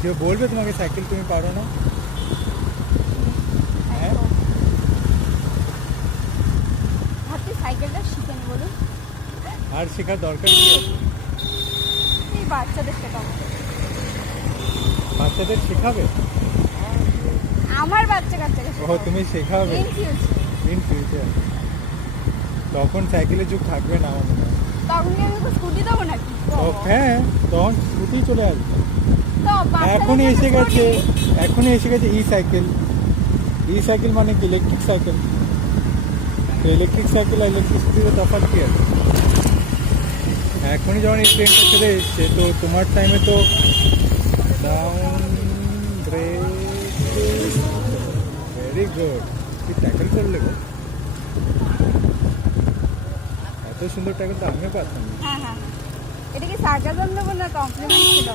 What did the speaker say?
কেউ বলবে তোমাকে সাইকেল তুমি পারো না? হ্যাঁ, ভাবছি সাইকেলটা শিখে নি বলুন। আর শেখার দরকার কি আছে? এই বাচ্চাদের শেখাবো। বাচ্চাদের শেখাবে? আমার বাচ্চা কাচ্চাকে ও, তুমি শেখাবে ইন ফিউচার। In future. তখন সাইকেলের যুগ থাকবে না আমার মনে হয়। তখন কি আমি স্কুটি দেবো নাকি? ও হ্যাঁ, তখন স্কুটি চলে আসবে। তো বাচ্চাদের এখনই জন্য এসে গেছে, scooty। এখনই এসে গেছে ই সাইকেল। ই সাইকেল মানে কি? Electric cycle. তো ইলেকট্রিক সাইকেল আর ইলেকট্রিক স্কুটির তফাৎ কি আছে? এখনই যখন এই ট্রেনটা চলে এসছে, তো তোমার টাইমে তো ডাউন ব্রেক। ভেরি গুড, কি ট্যাকেল করলে গো! এত সুন্দর ট্যাকেল তো আমিও পারতাম না। হ্যাঁ হ্যাঁ, এটা কি সার্কাজম নেবো না কমপ্লিমেন্ট ছিল?